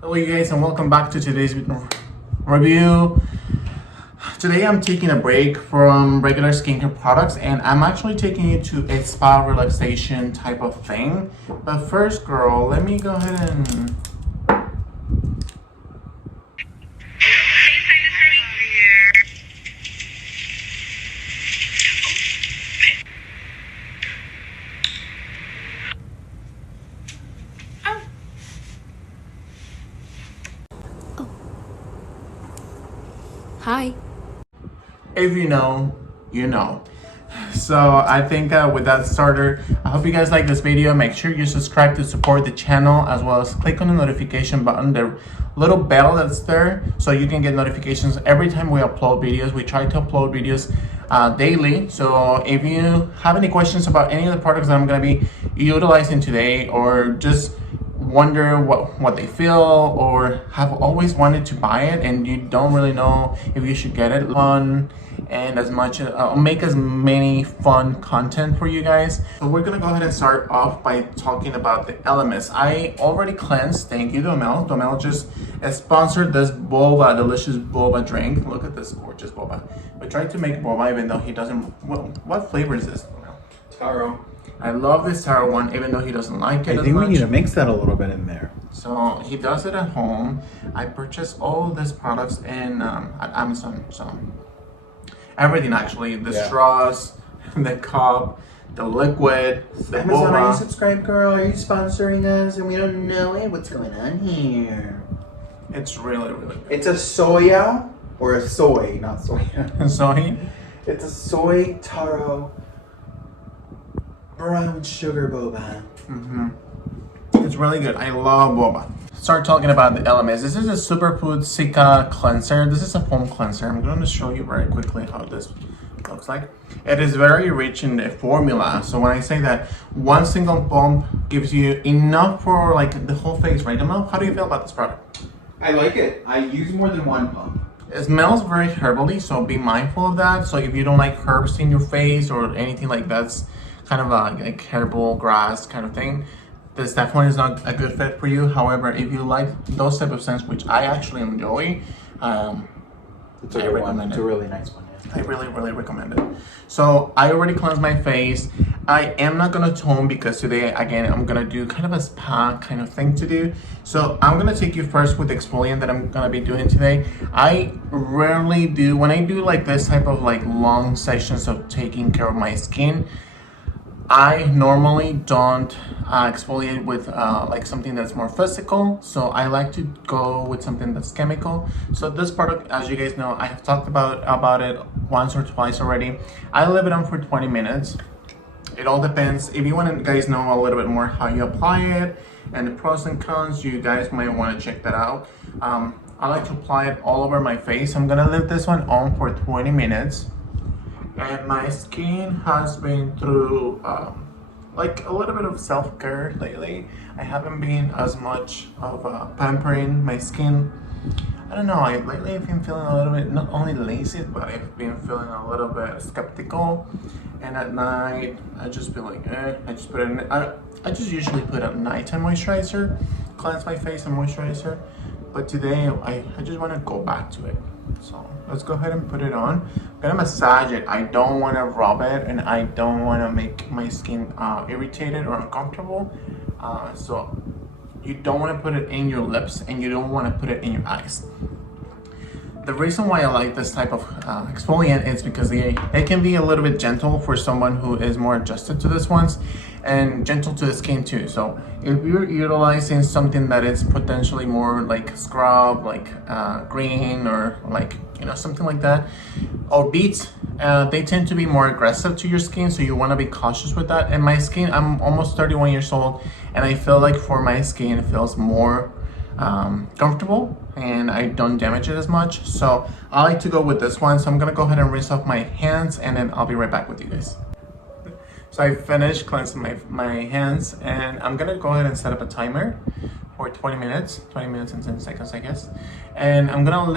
Hello you guys and welcome back to today's review. Today I'm taking a break from regular skincare products and I'm actually taking you to a spa relaxation type of thing. But first girl, let me go ahead and... Hi. If you know, you know. So I think with that starter, I hope you guys like this video. Make sure you subscribe to support the channel, as well as click on the notification button, the little bell that's there, so you can get notifications every time we upload videos. We try to upload videos daily. So if you have any questions about any of the products that I'm going to be utilizing today, or just wonder what they feel, or have always wanted to buy it and you don't really know if you should get it, fun and as much I'll make as many fun content for you guys. So we're gonna go ahead and start off by talking about the LMS. I already cleansed, thank you Domel just sponsored this boba, delicious boba drink. Look at this gorgeous boba. We tried to make boba even though he doesn't. Well, what flavor is this? Taro. I love this taro one, even though he doesn't like it I as think we much. need to mix that a little bit in there. So he does it at home. I purchased all these products in at Amazon. So everything actually, the straws, the cup, the liquid, the Amazon, are you boba. subscribed, girl? Are you sponsoring us and we don't know it? What's going on here? It's really, really good. It's a soya or a soy, not soya. So he, It's a soy taro brown sugar boba. it's really good. I love boba. Start talking about the LMS. This is a Superfood Cica cleanser. This is a foam cleanser. I'm going to show you very quickly how this looks like. It is very rich in the formula. So when I say that one single pump gives you enough for like the whole face, right? Emel, how do you feel about this product? I like it. I use more than one pump. It smells very herbally, so be mindful of that. So if you don't like herbs in your face or anything like that's kind of a like herbal grass kind of thing, this definitely is not a good fit for you. However, if you like those type of scents, which I actually enjoy, It's a I good one. recommend It's it. a really nice one. Yeah. I really, really recommend it. So I already cleansed my face. I am not gonna tone because today, again, I'm gonna do kind of a spa kind of thing to do. So I'm gonna take you first with the exfoliant that I'm gonna be doing today. I rarely do, when I do like this type of like long sessions of taking care of my skin, I normally don't exfoliate with like something that's more physical. So I like to go with something that's chemical. So this product, as you guys know, I have talked about it once or twice already. I leave it on for 20 minutes. It all depends. If you want to guys know a little bit more how you apply it and the pros and cons, you guys might want to check that out. I like to apply it all over my face. I'm gonna leave this one on for 20 minutes. And my skin has been through like a little bit of self-care lately. I haven't been as much of pampering my skin. I don't know, lately I've been feeling a little bit, not only lazy, but I've been feeling a little bit skeptical. And at night, I just feel like, I just put it in, I just usually put a nighttime moisturizer, cleanse my face and moisturizer. But today, I just want to go back to it. So let's go ahead and put it on. I'm gonna massage it. I don't want to rub it and I don't want to make my skin irritated or uncomfortable. So you don't want to put it in your lips and you don't want to put it in your eyes. The reason why I like this type of exfoliant is because it can be a little bit gentle for someone who is more adjusted to this ones, and gentle to the skin too. So if you're utilizing something that is potentially more like scrub, like green, or like, you know, something like that, or beets, they tend to be more aggressive to your skin, so you want to be cautious with that. And my skin, I'm almost 31 years old, and I feel like for my skin it feels more comfortable and I don't damage it as much. So I like to go with this one. So I'm gonna go ahead and rinse off my hands and then I'll be right back with you guys. So I finished cleansing my hands and I'm gonna go ahead and set up a timer for 20 minutes and 10 seconds, I guess. And I'm gonna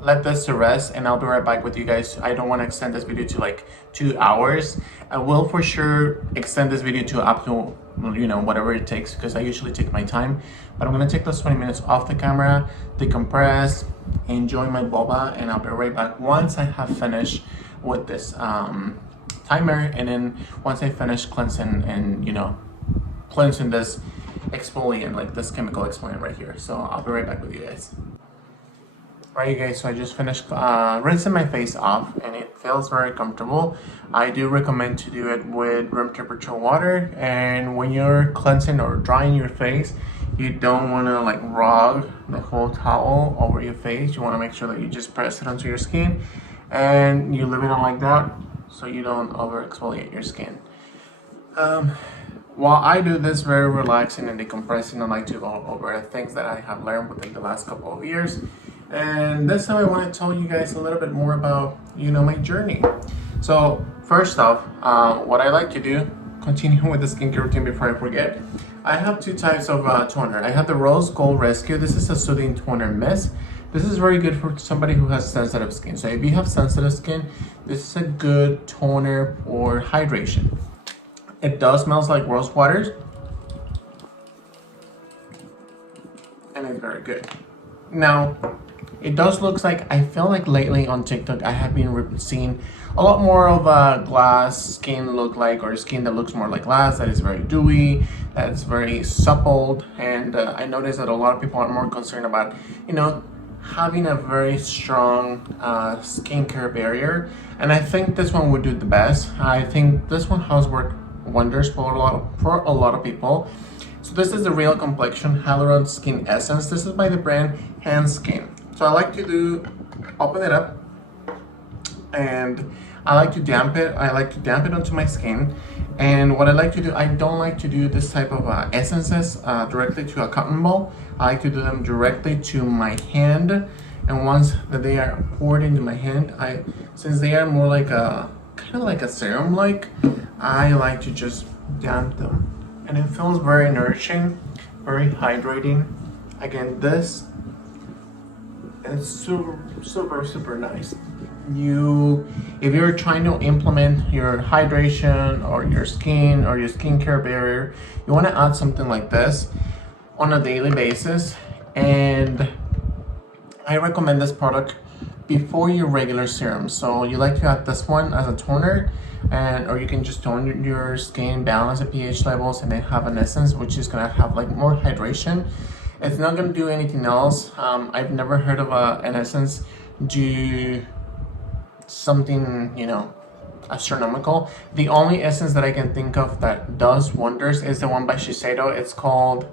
let this to rest, and I'll be right back with you guys. I don't want to extend this video to like 2 hours. I will for sure extend this video to up to, you know, whatever it takes, because I usually take my time. But I'm gonna take those 20 minutes off the camera, decompress, enjoy my boba, and I'll be right back once I have finished with this timer, and then once I finish cleansing and, you know, cleansing this exfoliant, like this chemical exfoliant right here. So I'll be right back with you guys. Right, you guys, so I just finished rinsing my face off, and it feels very comfortable. I do recommend to do it with room temperature water, and when you're cleansing or drying your face, you don't want to like rub the whole towel over your face. You want to make sure that you just press it onto your skin and you leave it on like that, so you don't over exfoliate your skin. While I do this very relaxing and decompressing, I like to go over things that I have learned within the last couple of years. And this time I want to tell you guys a little bit more about, you know, my journey. So first off, what I like to do, continuing with the skincare routine before I forget, I have two types of toner. I have the Rose Gold Rescue. This is a soothing toner mist. This is very good for somebody who has sensitive skin. So if you have sensitive skin, this is a good toner or hydration. It does smells like rose waters, and it's very good. Now, it does look like, I feel like lately on TikTok I have been seeing a lot more of a glass skin look like, or skin that looks more like glass, that is very dewy, that is very supple, and I noticed that a lot of people are more concerned about, you know, having a very strong skincare barrier, and I think this one would do the best. I think this one has worked wonders for a lot of people. So this is the Real Complexion Hyaluron Skin Essence. This is by the brand Hanskin. So I like to open it up, and I like to damp it. I like to damp it onto my skin. And what I like to do, I don't like to do this type of essences directly to a cotton ball. I like to do them directly to my hand. And once that they are poured into my hand, since they are more like a kind of like a serum like, I like to just damp them, and it feels very nourishing, very hydrating. Again, this is super nice. If you're trying to implement your hydration or your skin or your skincare barrier, you want to add something like this on a daily basis. And I recommend this product before your regular serum. So you like to add this one as a toner, or you can just tone your skin, balance the pH levels, and then have an essence which is gonna have like more hydration. It's not gonna do anything else. I've never heard of an essence do something, you know, astronomical. The only essence that I can think of that does wonders is the one by Shiseido. It's called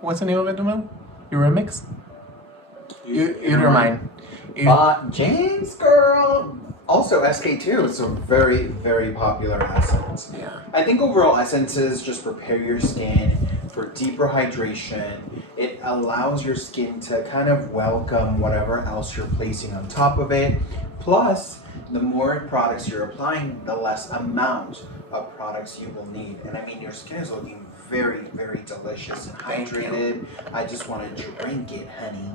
what's the name of it, Dumel? Euremix? Eudermine. James, girl. Also, SK2 is a very, very popular essence. Yeah. I think overall essences just prepare your skin for deeper hydration. It allows your skin to kind of welcome whatever else you're placing on top of it. Plus, the more products you're applying, the less amount of products you will need. And I mean, your skin is looking very, very delicious and hydrated. I just want to drink it, honey.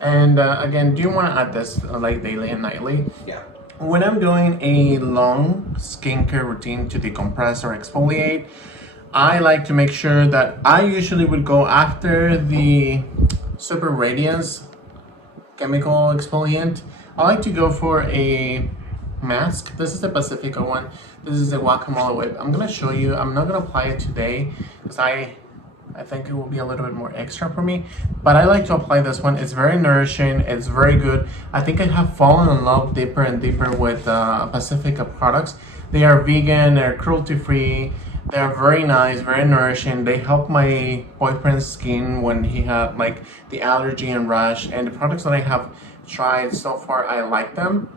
And again, do you want to add this like daily and nightly? Yeah. When I'm doing a long skincare routine to decompress or exfoliate, I like to make sure that I usually would go after the Super Radiance chemical exfoliant. I like to go for a mask. This is the Pacifica one. This is the Guacamole Whip. I'm gonna show you. I'm not gonna apply it today because I think it will be a little bit more extra for me, but I like to apply this one. It's very nourishing, it's very good. I think I have fallen in love deeper and deeper with Pacifica products. They are vegan, they're cruelty free, they're very nice, very nourishing. They help my boyfriend's skin when he had like the allergy and rash, and the products that I have tried so far, I like them.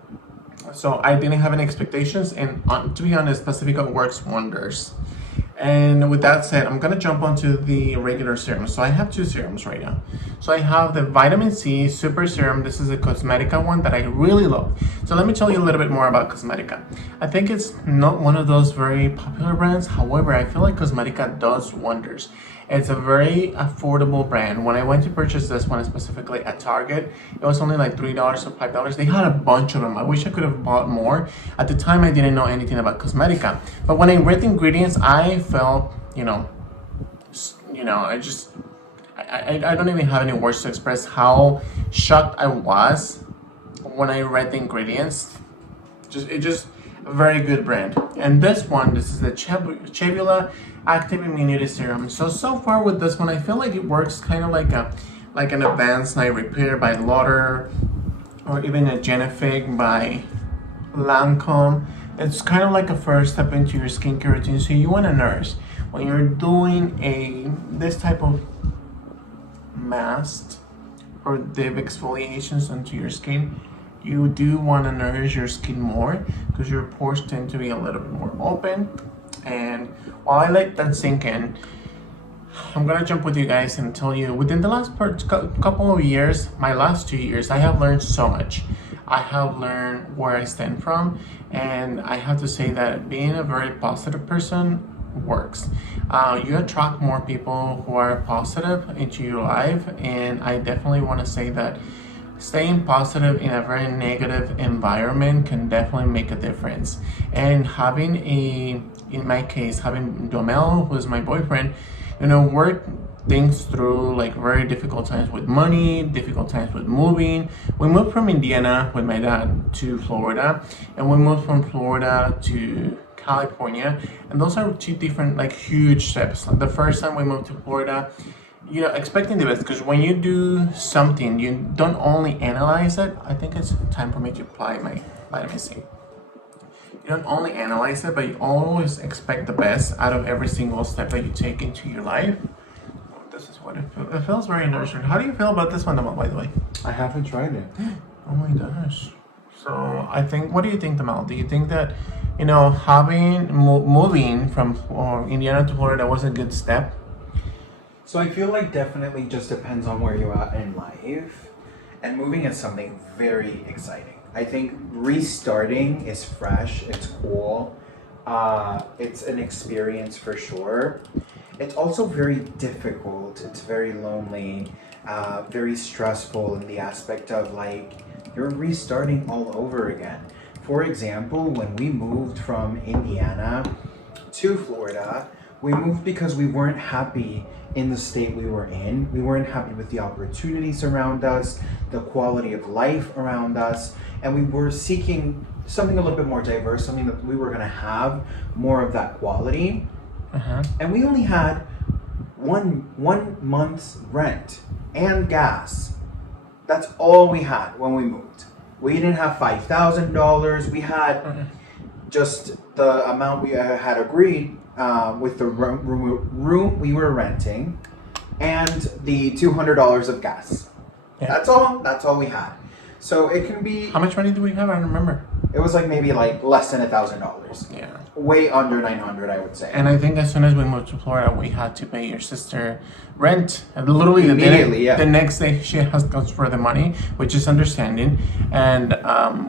So I didn't have any expectations, and to be honest, Pacifica works wonders. And with that said, I'm gonna jump onto the regular serum. So I have two serums right now. So I have the Vitamin C Super Serum. This is a Cosmetica one that I really love. So let me tell you a little bit more about Cosmetica. I think it's not one of those very popular brands. However, I feel like Cosmetica does wonders. It's a very affordable brand. When I went to purchase this one specifically at Target, it was only like $3 or $5. They had a bunch of them. I wish I could have bought more. At the time, I didn't know anything about Cosmetica. But when I read the ingredients, I felt, I don't even have any words to express how shocked I was when I read the ingredients. It just a very good brand. And this is the Chebula Active Immunity Serum. So far with this one, I feel like it works kind of like an Advanced Night Repair by Lauder, or even a Genifique by Lancome. It's kind of like a first step into your skincare routine. So you want to nourish when you're doing this type of mask or deep exfoliations onto your skin. You do want to nourish your skin more because your pores tend to be a little bit more open. And while I let that sink in, I'm gonna jump with you guys and tell you within the last couple of years, my last 2 years, I have learned so much. I have learned where I stand from, and I have to say that being a very positive person works. You attract more people who are positive into your life, and I definitely want to say that staying positive in a very negative environment can definitely make a difference. And in my case, having Domel, who's my boyfriend, work things through like very difficult times with money, difficult times with moving. We moved from Indiana with my dad to Florida, and we moved from Florida to California, and those are two different like huge steps. Like the first time we moved to Florida, expecting the best, because when you do something, you don't only analyze it. I think it's time for me to apply my vitamin C. You don't only analyze it, but you always expect the best out of every single step that you take into your life. This is what it feels. It feels very nourishing. How do you feel about this one, by the way? I haven't tried it. Oh my gosh. So I think, what do you think, Tamal? Do you think that, having moving from Indiana to Florida was a good step? So I feel like definitely just depends on where you're at in life. And moving is something very exciting. I think restarting is fresh, it's cool. It's an experience for sure. It's also very difficult, it's very lonely, very stressful in the aspect of like, you're restarting all over again. For example, when we moved from Indiana to Florida, we moved because we weren't happy in the state we were in. We weren't happy with the opportunities around us, the quality of life around us, and we were seeking something a little bit more diverse, something that we were gonna have more of that quality. And we only had one month's rent and gas. That's all we had when we moved. We didn't have $5,000. We had just the amount we had agreed with the room we were renting and the $200 of gas. Yeah. That's all we had. So it can be. How much money do we have? I don't remember. It was like maybe like less than $1,000. Yeah. Way under 900, I would say. And I think as soon as we moved to Florida, we had to pay your sister rent. And literally the next day, she asked us for the money, which is understanding. And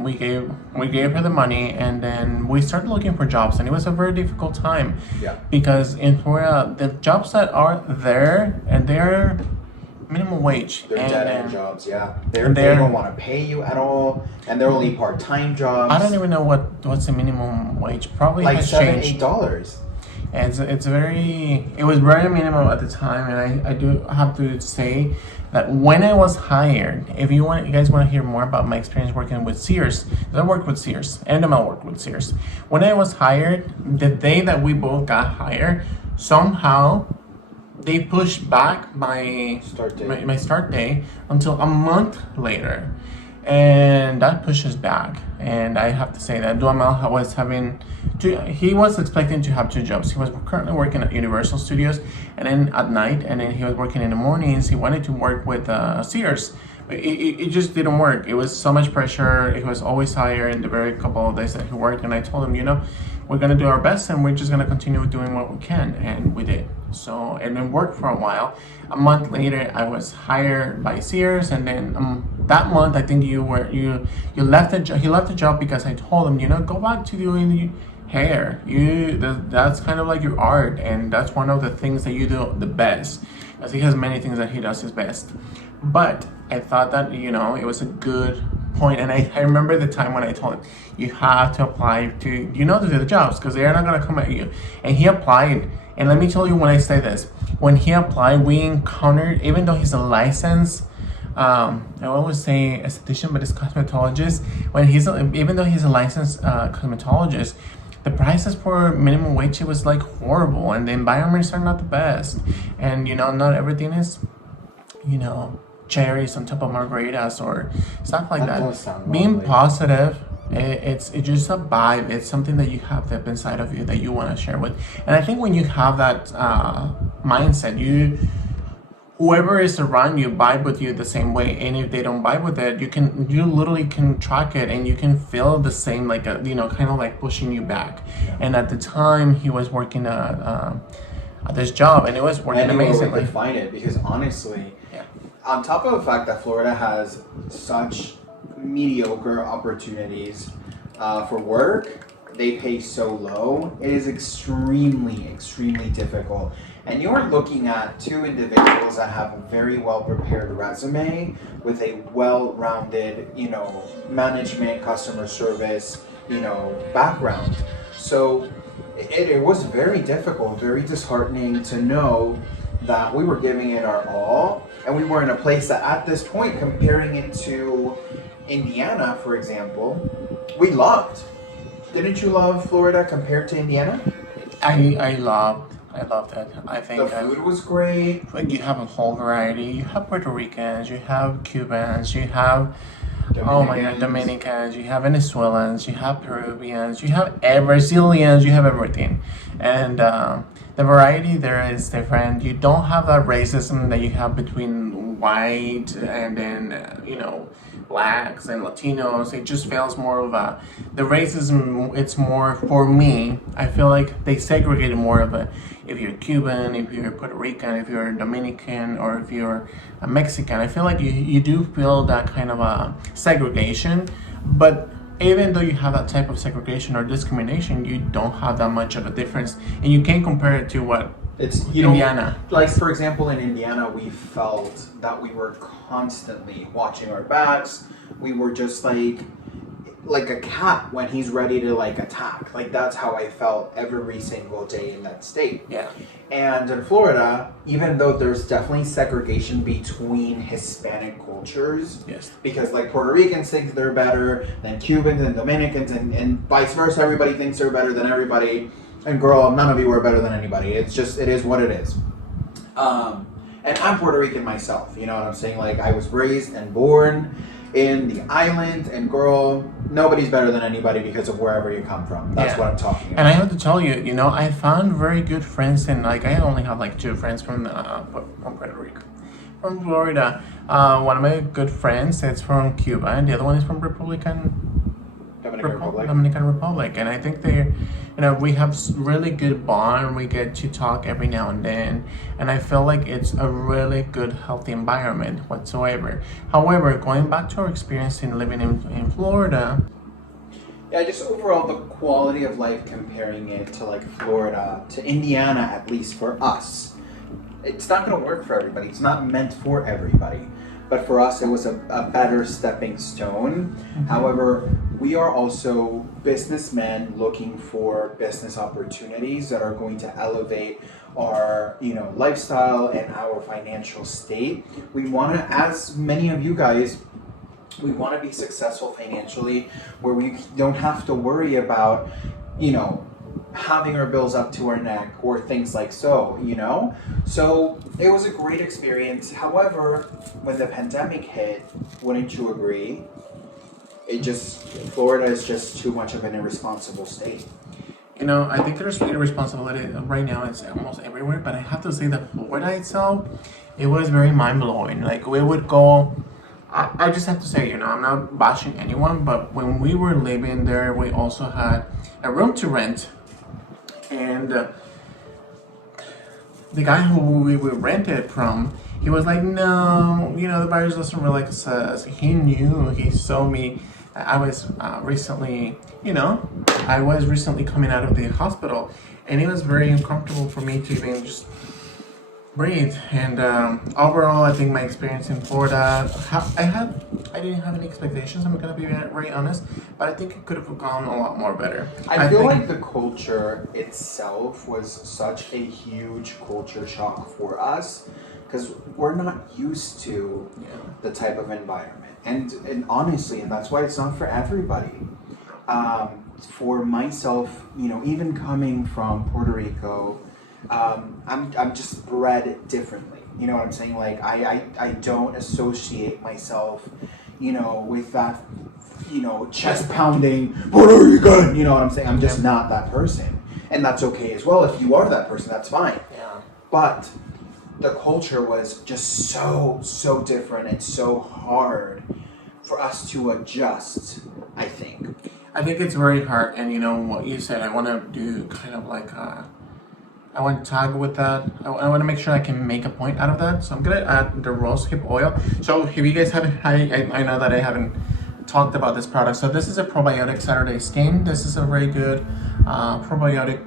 we gave her the money, and then we started looking for jobs. And it was a very difficult time. Yeah. Because in Florida, the jobs that are there, and they're minimum wage. They're dead-end jobs, yeah. They don't want to pay you at all, and they're only part-time jobs. I don't even know what's the minimum wage. Probably like has $7, changed. $8. And it was very minimal at the time, and I do have to say that when I was hired, if you guys want to hear more about my experience working with Sears, I worked with Sears, and I worked with Sears. When I was hired, the day that we both got hired, somehow they pushed back my start day until a month later, and that pushes back. And I have to say that Duhamel he was expecting to have two jobs. He was currently working at Universal Studios, and then at night, and then he was working in the mornings. He wanted to work with Sears. It just didn't work. It was so much pressure. He was always hired in the very couple of days that he worked, and I told him, we're gonna do our best, and we're just gonna continue doing what we can, and we did. So, and it worked for a while. A month later, I was hired by Sears, and then that month, I think he left the job because I told him, go back to doing hair. That's kind of like your art, and that's one of the things that you do the best. As he has many things that he does his best. But I thought that, it was a good point. And I remember the time when I told him, you have to apply to the jobs, because they're not going to come at you. And he applied. And let me tell you, when I say this, when he applied, we encountered, even though he's a licensed, I always say esthetician, but it's cosmetologist. Even though he's a licensed cosmetologist, the prices for minimum wage, it was like horrible, and the environments are not the best. And not everything is, cherries on top of margaritas or stuff like That that. does sound Being lovely. positive, it's just a vibe. It's something that you have deep inside of you that you want to share with. And I think when you have that mindset, whoever is around you vibe with you the same way. And if they don't vibe with it, you literally can track it, and you can feel the same, like kind of like pushing you back. And at the time, he was working at this job, and it was working And you will amazingly. find it, because honestly, Yeah. on top of the fact that Florida has such mediocre opportunities for work, they pay so low, it is extremely, extremely difficult. And you're looking at two individuals that have a very well prepared resume with a well-rounded, management, customer service, background. So it was very difficult, very disheartening to know that we were giving it our all, and we were in a place that at this point, comparing it to Indiana, for example, we loved. Didn't you love Florida compared to Indiana? I loved it. I think The food was great. like you have a whole variety. You have Puerto Ricans, you have Cubans, you have oh my God, Dominicans, you have Venezuelans, you have Peruvians, you have Brazilians, you have everything, and the variety there is different. You don't have that racism that you have between white and then blacks and Latinos. It just feels more of the racism. It's more, for me, I feel like they segregated more of it. If you're Cuban, if you're Puerto Rican, if you're Dominican, or if you're a Mexican, I feel like you do feel that kind of a segregation. But even though you have that type of segregation or discrimination, you don't have that much of a difference, and you can't compare it to what It's Indiana. Like, for example, in Indiana, we felt that we were constantly watching our backs. We were just like a cat when he's ready to attack. Like, that's how I felt every single day in that state. Yeah. And in Florida, even though there's definitely segregation between Hispanic cultures, Yes. because Puerto Ricans think they're better than Cubans and Dominicans, and vice versa, everybody thinks they're better than everybody. And girl, none of you are better than anybody. It is what it is. And I'm Puerto Rican myself, you know what I'm saying? I was raised and born in the island, and girl, nobody's better than anybody because of wherever you come from. That's Yeah. what I'm talking about. And I have to tell you, I found very good friends, and I only have two friends from Puerto Rico. From Florida, one of my good friends is from Cuba, and the other one is from Dominican Republic. And I think we have really good bond. We get to talk every now and then, and I feel like it's a really good, healthy environment whatsoever. However, going back to our experience in living in Florida, Yeah, just overall the quality of life, comparing it to Florida, to Indiana, at least for us. It's not going to work for everybody. It's not meant for everybody. But for us, it was a better stepping stone. However, we are also businessmen looking for business opportunities that are going to elevate our lifestyle and our financial state. We want to, as many of you guys, we want to be successful financially, where we don't have to worry about, having our bills up to our neck or things like so. So it was a great experience. However, when the pandemic hit, wouldn't you agree? Florida is just too much of an irresponsible state. I think there's irresponsibility right now. It's almost everywhere, but I have to say that Florida itself, it was very mind-blowing. We would go, I just have to say, I'm not bashing anyone, but when we were living there, we also had a room to rent, and the guy who we rented from, he was like, no, the virus doesn't really exist. He knew, he saw me I was recently, I was recently coming out of the hospital, and it was very uncomfortable for me to even just breathe. And overall, I think my experience in Florida, I didn't have any expectations. I'm gonna be very honest, but I think it could have gone a lot more better. I feel think- like the culture itself was such a huge culture shock for us because we're not used to the type of environment. And honestly, and that's why it's not for everybody. For myself, even coming from Puerto Rico, I'm just bred differently. You know what I'm saying? Like I don't associate myself, with that, chest pounding Puerto Rican. You know what I'm saying? I'm just not that person, and that's okay as well. If you are that person, that's fine. Yeah. But the culture was just so different and so hard for us to adjust, I think. I think it's very hard, and what you said, I want to do kind of like I want to tag with that. I want to make sure I can make a point out of that. So I'm gonna add the rosehip oil. So if you guys haven't, I know that I haven't talked about this product. So this is a probiotic Saturday Skin. This is a very good probiotic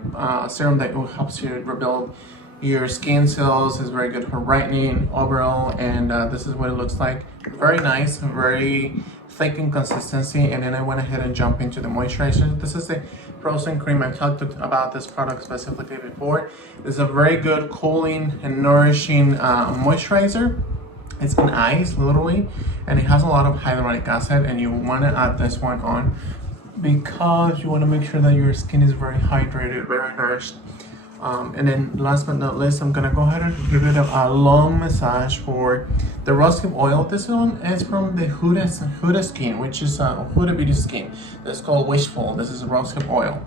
serum that helps you rebuild your skin cells. Is very good for brightening overall, and this is what it looks like. Very nice, very thick in consistency. And then I went ahead and jumped into the moisturizer. This is the Frozen Cream. I've talked about this product specifically before. It's a very good cooling and nourishing moisturizer. It's an ice, literally, and it has a lot of hyaluronic acid, and you want to add this one on because you want to make sure that your skin is very hydrated, very nourished. And then last but not least, I'm gonna go ahead and give it a long massage for the rosehip oil. This one is from the Huda Skin, which is Huda Beauty Skin. That's called Wishful. This is rosehip oil.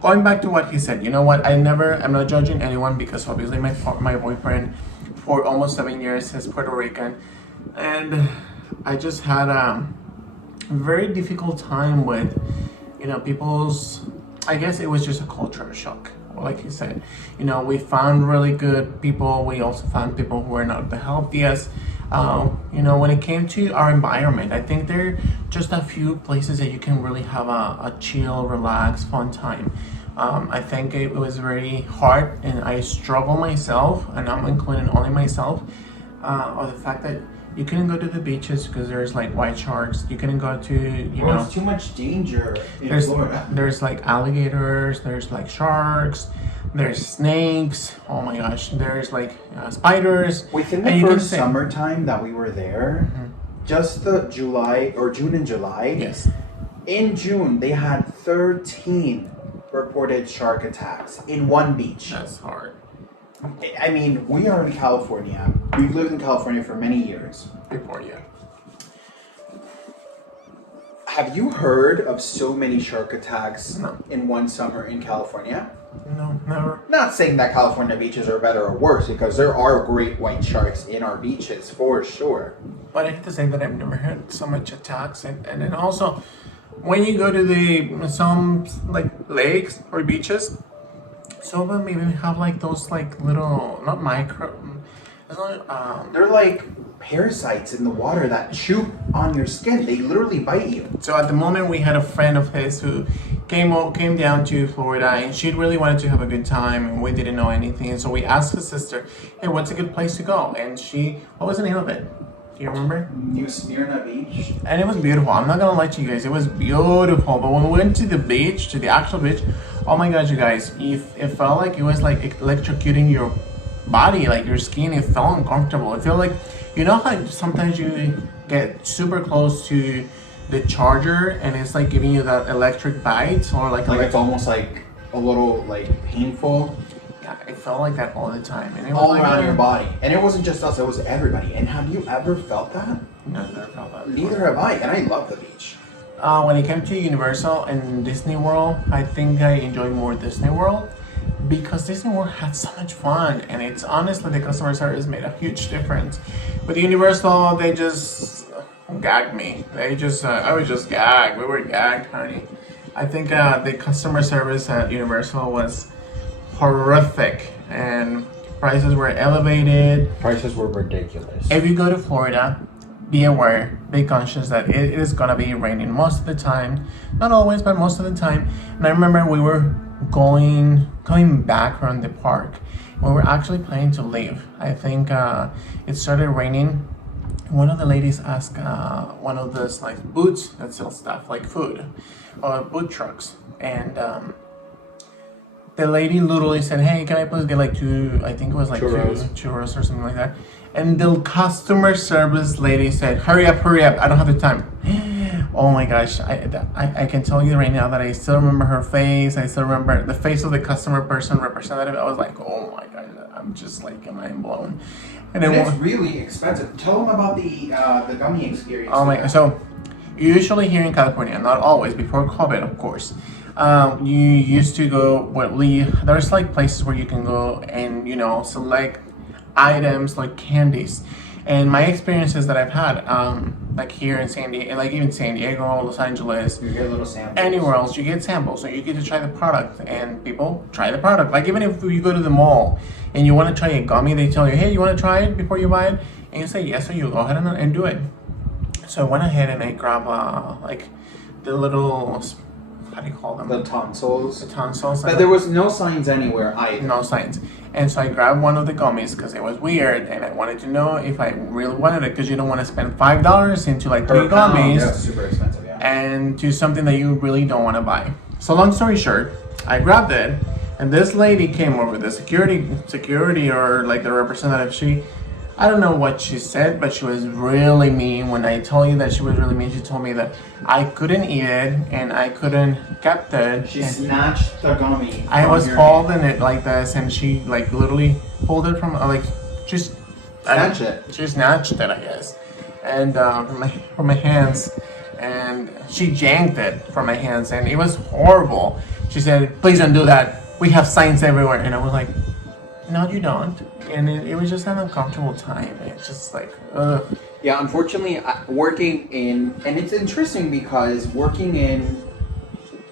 Going back to what he said, you know what? I'm not judging anyone because obviously my boyfriend for almost 7 years is Puerto Rican, and I just had a very difficult time with, people's. I guess it was just a culture shock. Like you said, we found really good people. We also found people who were not the healthiest. When it came to our environment, I think there are just a few places that you can really have a chill, relaxed, fun time. I think it was very hard, and I struggle myself, and I'm including only myself, of the fact that you couldn't go to the beaches because there's like white sharks. You couldn't go to, There's too much danger in Florida. There's like alligators, there's like sharks, there's snakes. Oh my gosh, there's like spiders. Within the first summertime that we were there, just the June and July. Yes. In June, they had 13 reported shark attacks in one beach. That's hard. I mean, we are in California. We've lived in California for many years. Before, yeah. Have you heard of so many shark attacks No. in one summer in California? No, never. Not saying that California beaches are better or worse, because there are great white sharks in our beaches for sure. But I have to say that I've never had so much attacks, and then also when you go to some like lakes or beaches, some of them even have like those like little, not micro, it's not, They're like parasites in the water that chew on your skin. They literally bite you. So at the moment, we had a friend of his who came down to Florida, and she really wanted to have a good time, and we didn't know anything. And so we asked his sister, "Hey, what's a good place to go?" And what was the name of it? Do you remember? New Smyrna Beach. And it was beautiful. I'm not gonna lie to you guys, it was beautiful. But when we went to the beach, to the actual beach, oh my gosh, you guys, it felt like it was like electrocuting your body, like your skin. It felt uncomfortable. It felt like, how sometimes you get super close to the charger and it's like giving you that electric bite, or like It's almost like a little like painful. Yeah, it felt like that all the time, and it was All like, around your body. And it wasn't just us, it was everybody. And have you ever felt that? No, I never felt that. Neither have I, and I love the beach. When it came to Universal and Disney World, I think I enjoyed more Disney World because Disney World had so much fun, and it's honestly the customer service made a huge difference. With Universal, they just gagged me. I was just gagged. We were gagged, honey. I think the customer service at Universal was horrific, and prices were elevated. Prices were ridiculous. If you go to Florida, be aware, be conscious that it is gonna be raining most of the time. Not always, but most of the time. And I remember we were coming back from the park. We were actually planning to leave. I think it started raining. One of the ladies asked one of those like booths that sell stuff like food or food trucks, and the lady literally said, "Hey, can I please get like two? I think it was like Churros. two churros or something like that." And the customer service lady said, "Hurry up, hurry up! I don't have the time." Oh my gosh, I can tell you right now that I still remember her face. I still remember the face of the customer person representative. I was like, oh my gosh, I'm just like mind blown. And And then it's really expensive. Tell them about the gummy experience. oh my, so usually here in California, not always, before COVID, of course, you used to go, there's like places where you can go and, select items like candies. And my experiences that I've had, like here in San Diego, like even San Diego, Los Angeles, You get a little sample. anywhere else, you get samples, so you get to try the product, and people try the product. Like even if you go to the mall and you want to try a gummy, they tell you, hey, you want to try it before you buy it, and you say yes, so you go ahead and do it. So I went ahead and I grabbed like the little, how do you call them? The tonsils. The tonsils. But there was no signs anywhere either. No signs. And so I grabbed one of the gummies because it was weird, and I wanted to know if I really wanted it, because you don't want to spend $5 into like three Per pound, gummies yeah, it's super expensive, yeah. and to something that you really don't want to buy. So long story short, I grabbed it, and this lady came over, the security or like the representative. I don't know what she said, but she was really mean. When I tell you that she was really mean, she told me that I couldn't eat it and I couldn't kept it. She and snatched the gummy. I from was your holding it like this, and she like literally pulled it from just Snatch it. She snatched it, I guess, and from my hands, and she yanked it from my hands, and it was horrible. She said, "Please don't do that. We have signs everywhere," and I was like, "No, you don't." And it was just an uncomfortable time. It's just like, ugh. Yeah, unfortunately, and it's interesting because working in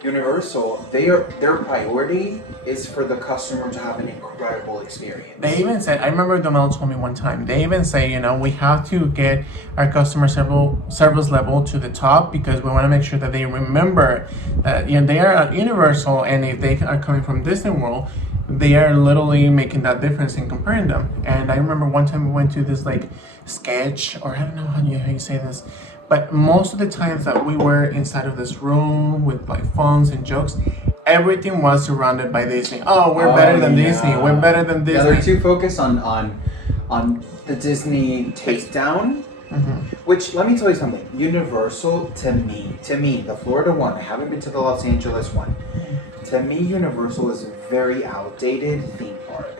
Universal, their priority is for the customer to have an incredible experience. They even said, I remember Domel told me one time, they even say, we have to get our customer service level to the top, because we want to make sure that they remember that they are at Universal, and if they are coming from Disney World, they are literally making that difference in comparing them. And I remember one time we went to this like sketch, or I don't know how you say this, but most of the times that we were inside of this room with like phones and jokes, everything was surrounded by Disney. Oh, we're better than Disney. We're better than Disney. Yeah, they're too focused on the Disney takedown. Mm-hmm. Which, let me tell you something. Universal, to me, the Florida one, I haven't been to the Los Angeles one. To me, Universal is a very outdated theme park.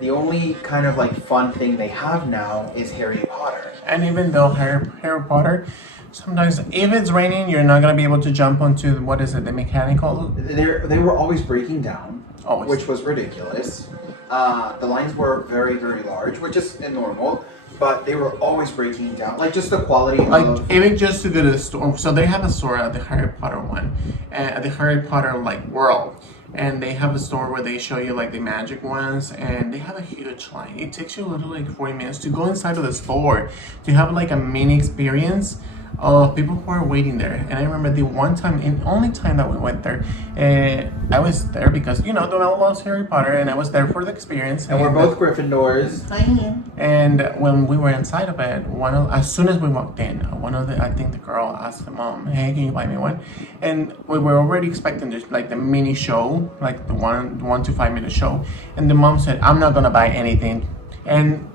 The only kind of like fun thing they have now is Harry Potter. And even though Harry Potter, sometimes if it's raining, you're not gonna be able to jump onto the mechanical. They were always breaking down, Always. which was ridiculous. The lines were very, very large, which is normal, but they were always breaking down. Like just the quality Like of. even just to go to the store. So they have a store at the Harry Potter one, at the Harry Potter like world. And they have a store where they show you like the magic ones, and they have a huge line. It takes you literally like 40 minutes to go inside of the store to have like a mini experience of people who are waiting there. And I remember the one time, and only time that we went there, I was there because Donald loves Harry Potter, and I was there for the experience. And we're both Gryffindors. And when we were inside of it, as soon as we walked in, I think the girl asked the mom, "Hey, can you buy me one?" And we were already expecting the mini show, like the 1 to 5 minute show. And the mom said, "I'm not gonna buy anything." And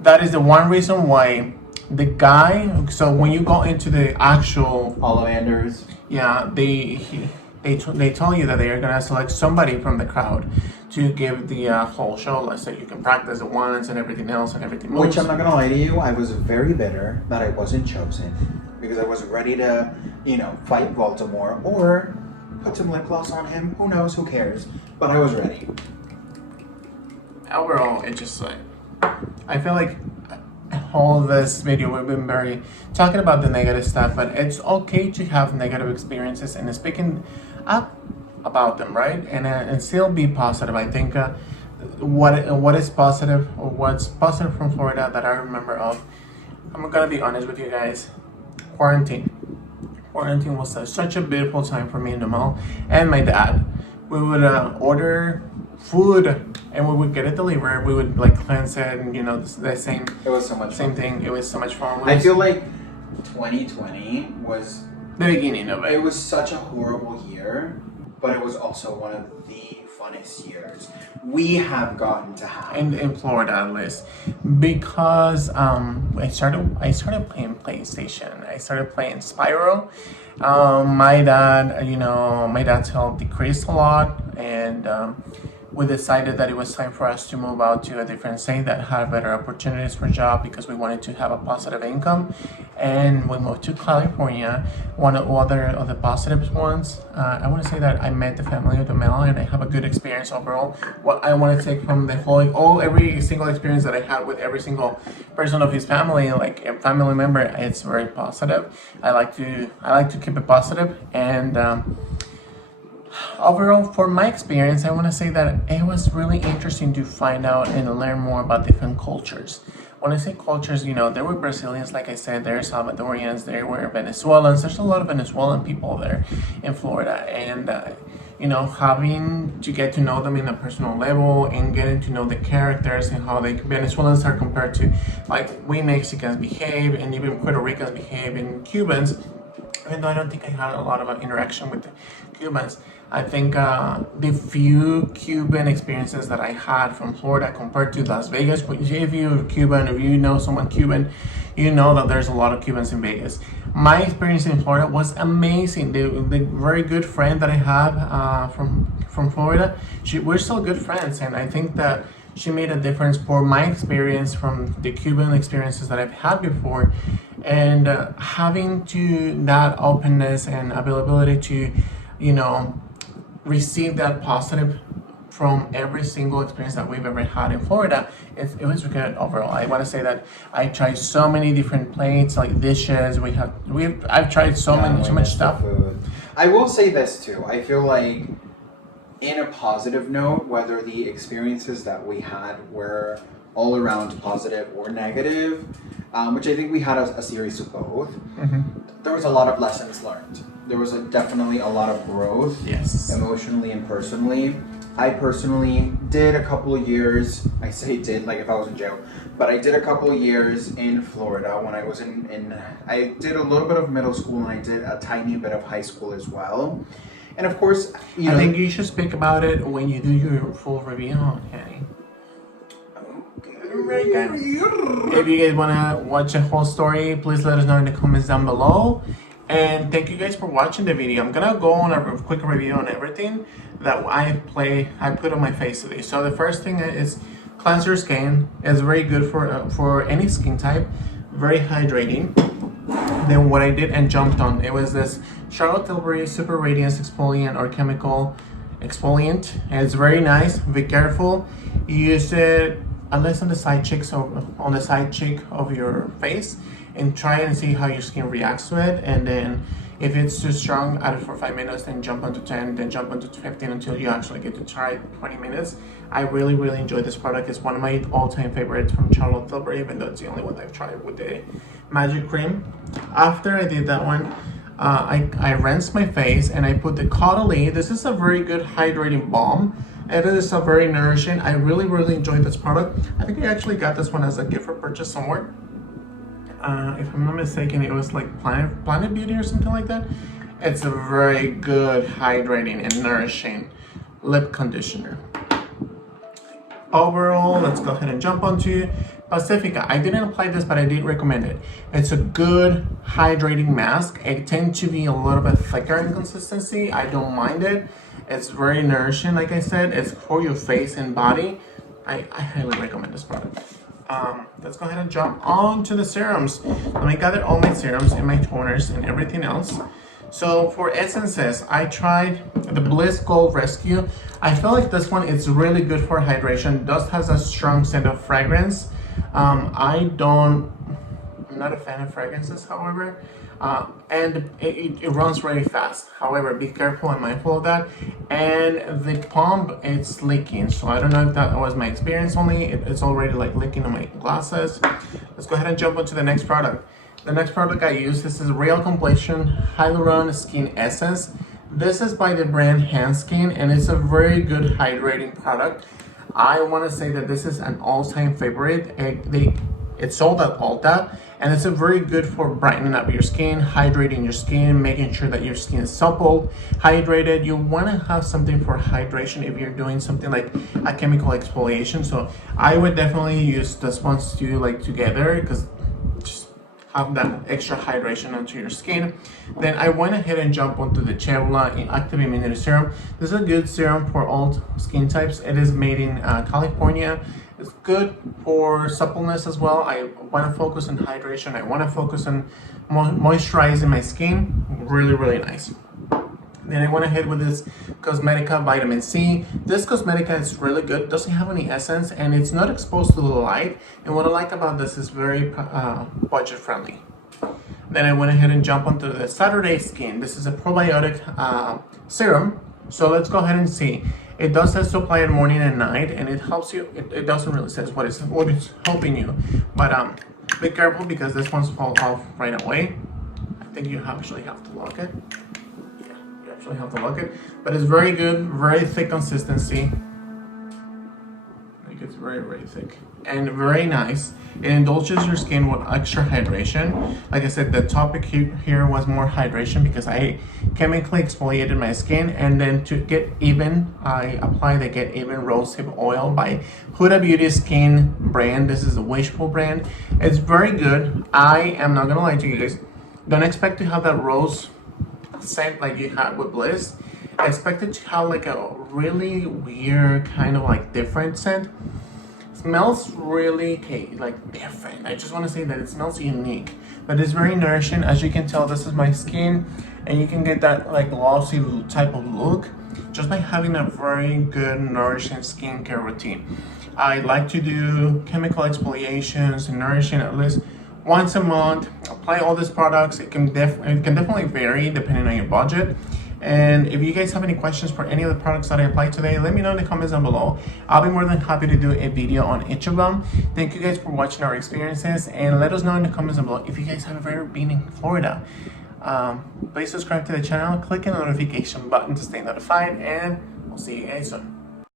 that is the one reason why the guy. So when you go into the actual Ollivanders. yeah, they tell you that they are gonna select somebody from the crowd to give the whole show, so you can practice the ones and everything else and everything moves. Which I'm not gonna lie to you, I was very bitter that I wasn't chosen because I was ready to, fight Voldemort or put some lip gloss on him. Who knows? Who cares? But I was ready. Overall, it just like I feel like all of this video we've been very talking about the negative stuff, but it's okay to have negative experiences and speaking up about them, right? And still be positive. I think what is positive, or what's positive from Florida that I remember of, I'm gonna be honest with you guys. Quarantine. Quarantine was such a beautiful time for me and the mall and my dad. We would order food and we would get it delivered. We would like cleanse it and the same It was so much same fun. thing. It was so much fun. I feel like 2020 was the beginning of it it. was such a horrible year, but it was also one of the funnest years we have gotten to have. In Florida at least, because I started playing PlayStation. I started playing Spyro. My dad's health decreased a lot, and we decided that it was time for us to move out to a different state that had better opportunities for job because we wanted to have a positive income, and we moved to California. One of the positive ones, I want to say that I met the family of the male and I have a good experience overall. What I want to take from the every single experience that I had with every single person of his family, like a family member, it's very positive. I like to keep it positive, and overall, for my experience, I want to say that it was really interesting to find out and learn more about different cultures. When I say cultures, there were Brazilians, like I said, there were Salvadorians, there were Venezuelans. There's a lot of Venezuelan people there in Florida, and having to get to know them in a personal level and getting to know the characters and how the Venezuelans are compared to like we Mexicans behave and even Puerto Ricans behave and Cubans. Even though I don't think I had a lot of interaction with the Cubans, I think the few Cuban experiences that I had from Florida compared to Las Vegas, if you're Cuban, if you know someone Cuban, you know that there's a lot of Cubans in Vegas. My experience in Florida was amazing. The very good friend that I have from Florida, we're still good friends, and I think that she made a difference for my experience from the Cuban experiences that I've had before, and having that openness and availability to, receive that positive from every single experience that we've ever had in Florida. It was good overall. I want to say that I tried so many different plates, like dishes. I've tried so much stuff. Food. I will say this too. I feel like, in a positive note, whether the experiences that we had were all around positive or negative, which I think we had a series of both, there was a lot of lessons learned. There was definitely a lot of growth, Yes. emotionally and personally. I personally did a couple of years, I say did like if I was in jail, but I did a couple of years in Florida when I was I did a little bit of middle school and I did a tiny bit of high school as well. And of course, I think you should speak about it when you do your full review, honey. Very good. If you guys want to watch the whole story, please let us know in the comments down below. And thank you guys for watching the video. I'm gonna go on a quick review on everything that I put on my face today. So the first thing is cleanser skin. It's very good for any skin type. Very hydrating. Then what I did and jumped on, it was this Charlotte Tilbury Super Radiance Exfoliant or Chemical Exfoliant. And it's very nice. Be careful. You use it unless on the side cheek of your face, and try and see how your skin reacts to it. And then if it's too strong, add it for 5 minutes, then jump onto 10, then jump onto 15 until you actually get to try 20 minutes. I really enjoy this product. It's one of my all-time favorites from Charlotte Tilbury, even though it's the only one I've tried with the Magic Cream. After I did that one, I rinsed my face and I put the Caudalie. This is a very good hydrating balm. It is a very nourishing. I really enjoyed this product. I think I actually got this one as a gift for purchase somewhere. If I'm not mistaken, it was like Planet Beauty or something like that. It's a very good hydrating and nourishing lip conditioner. Overall, let's go ahead and jump onto Pacifica. I didn't apply this, but I did recommend it. It's a good hydrating mask. It tends to be a little bit thicker in consistency. I don't mind it. It's very nourishing, like I said. It's for your face and body. I highly recommend this product. Let's go ahead and jump on to the serums. Let me gather all my serums and my toners and everything else. So for essences, I tried the Bliss Gold Rescue. I feel like this one is really good for hydration. It does has a strong scent of fragrance. I'm not not a fan of fragrances, however, and it runs very fast. However, be careful and mindful of that. And the pump, it's leaking, so I don't know if that was my experience only. It's already like leaking on my glasses. Let's go ahead and jump onto the next product. The next product I use, this is Real Complexion Hyaluron Skin Essence. This is by the brand Hanskin, and it's a very good hydrating product. I want to say that this is an all-time favorite. It's sold at Ulta, and it's a very good for brightening up your skin, hydrating your skin, making sure that your skin is supple, hydrated. You want to have something for hydration if you're doing something like a chemical exfoliation. So I would definitely use this ones two like together, because just have that extra hydration onto your skin. Then I went ahead and jumped onto the Chevla Active Immunity Serum. This is a good serum for all skin types. It is made in California. It's good for suppleness as well. I want to focus on hydration. I want to focus on moisturizing my skin. Really, really nice. Then I went ahead with this Cosmetica Vitamin C. This Cosmetica is really good. Doesn't have any essence, and it's not exposed to the light. And what I like about this is very budget friendly. Then I went ahead and jumped onto the Saturday Skin. This is a probiotic serum. So let's go ahead and see. It does says to apply it morning and night, and it helps you. It doesn't really say what it's helping you, but be careful because this one's fall off right away. I think you actually have to lock it. Yeah, you actually have to lock it, but it's very good, very thick consistency. Like it's very, very thick and very nice. It indulges your skin with extra hydration. Like I said, the topic here was more hydration because I chemically exfoliated my skin, and then to get even, I apply the Get Even Rosehip Oil by Huda Beauty Skin brand. This is a Wishful brand. It's very good. I am not gonna lie to you guys. Don't expect to have that rose scent like you had with Bliss. I expect it to have like a really weird kind of like different scent. Smells really like different. I just want to say that it smells unique, but it's very nourishing. As you can tell, this is my skin, and you can get that like glossy type of look just by having a very good nourishing skincare routine. I like to do chemical exfoliations and nourishing at least once a month. Apply all these products. It can definitely vary depending on your budget. And if you guys have any questions for any of the products that I applied today, let me know in the comments down below. I'll be more than happy to do a video on each of them. Thank you guys for watching our experiences, and let us know in the comments down below if you guys have ever been in Florida. Please subscribe to the channel, click the notification button to stay notified, and we'll see you guys soon.